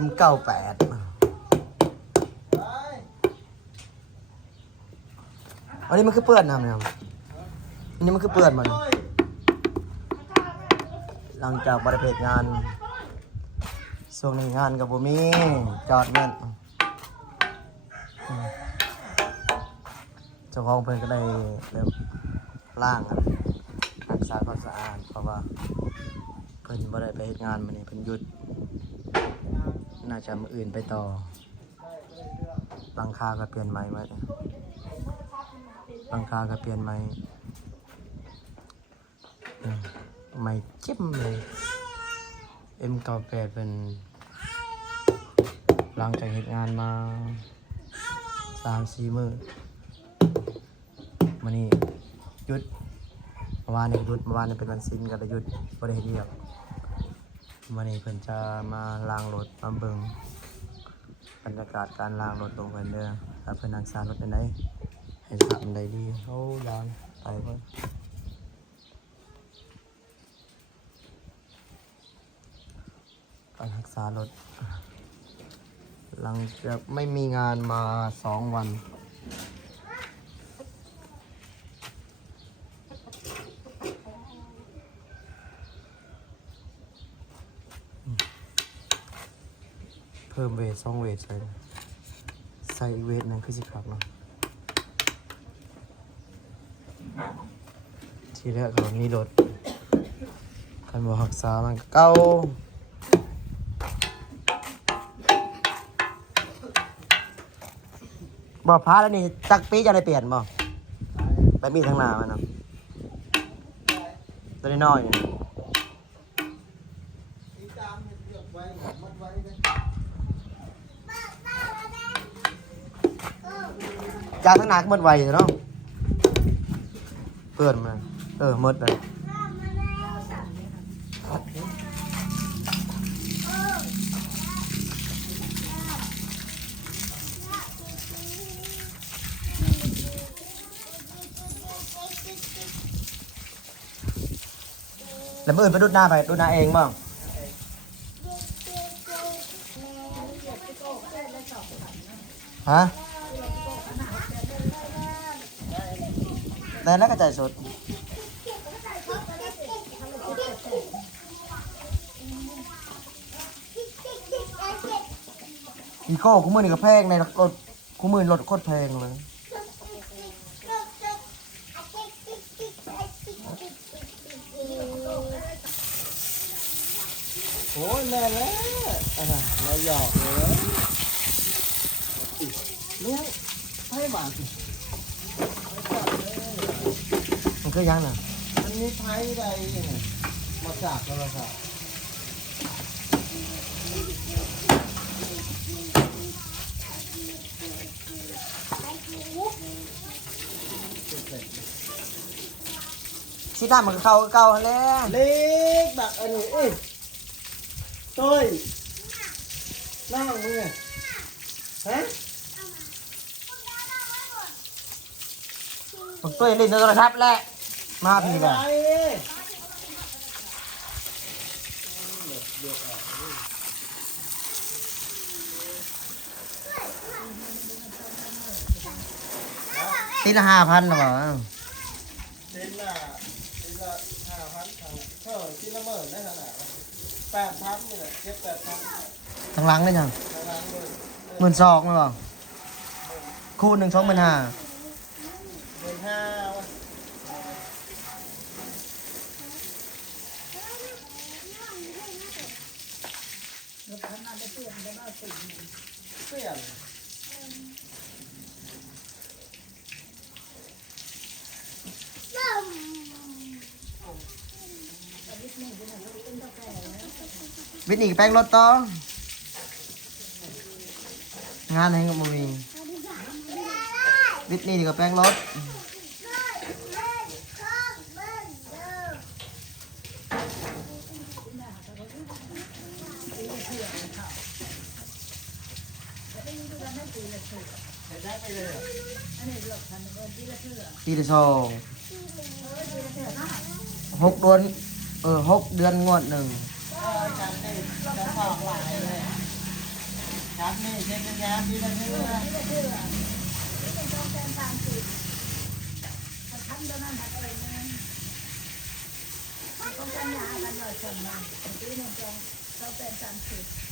M98 อันนี้มันคือเปื้อนนะเนี่ยอันนี้มันคือเปื้อนมัน หลังจากบริเพทงานช่วงนี้งานกับบ่มีจอดเงินเจ้าของเพิ่อนก็ได้แบบล่างอะรักษาความสะอาดเพราะว่าเพิ่อนบ่ได้ไปเฮ็ดงานมื้อนี้เพิ่นหยุด น่าจะมืออื่นไปต่อหลังคาก็เปลี่ยนใหม่ไว้หลังคาก็เปลี่ยนใหม่อืมใหม่จิ้มเลย M98 เก้าแป็นหลังจากเหตุงานมาสามสี่มือมานี่หยุดเมื่อวานนี่หยุดเมื่อวานนี่เป็นวันสิ้นก็เลยหยุดบริเหตุเรียก มานี่เพิ่นจะมาล้างรถมาเบิงบรรยากาศการล้างรถตรงกันเด้อถ้าเพิ่นรักษารถเป็นไดให้สภาพมันได้ดีโอ้ยานไปเพิ่นการรักษารถ หลังจากไม่มีงานมาสองวัน เพิ่มเวทสองเวทใส่ใส่อีกเวทหนึงคือสิครับเนาะทีแรกเขามีรถคันบอกรักษามันเก่าบ่พาแล้วนี่จักปีจะได้เปลี่ยนบ่ไปมีทางหน้ามันนะตัวน้อยๆนี่ จานทางหน้าก็หมดไวเนาะเปิดมาเออหมดเลยแล้วมื่อไปดูดหน้าไปดูดหน้าเองบ้างฮะ แต่แล้วก็ใจายสดอีโก้คู่มือนี่ก็แพงในรถคู่มือรถโคตรแพงเลยโอ้ยแม่แล้วอะเรหยอกเลยเนี่ยให้หวานมัน คือยังน่ะอันนี้ไทยใดเนี่ยมาจากโทรศัพท์สิท่ามันก็เข้าเก่าหั่นแหล้วเล็กแบบอันนี้เอ้ยต้ยนั่งมือฮะผมตัวเล่นโทรศัพท์แหละ มาพี่แหละอะไรทีละห้าพันหรอวะเดือนละเดือนละห้าพันเท่าที่ละเมินได้ขนาดแปดพันนี่แหละเก็บแปดพันทางหลังได้ยังหมื่นสองหรือเปล่าคู่หนึ่งสองหมื่นห้า เดือนห้าวะ เปลี่ยนวิทย์นี่ก็แป้งรถต่องานให้กับมึงมีวิทย์นี่ก็แป้งรถ ปีที่สองหกเดือนเออหกเดือนงวดหนึ่งจะฝาหลายเลยครับนี่เช่นกันครับพี่ละเชื่อที่จะเชื่อที่เป็นต้องแทนตามสิทำเท่านั้นทำเองนั้นต้องการยากันหน่อยคนมาที่หนึ่งจองต้องแทนตามสินั่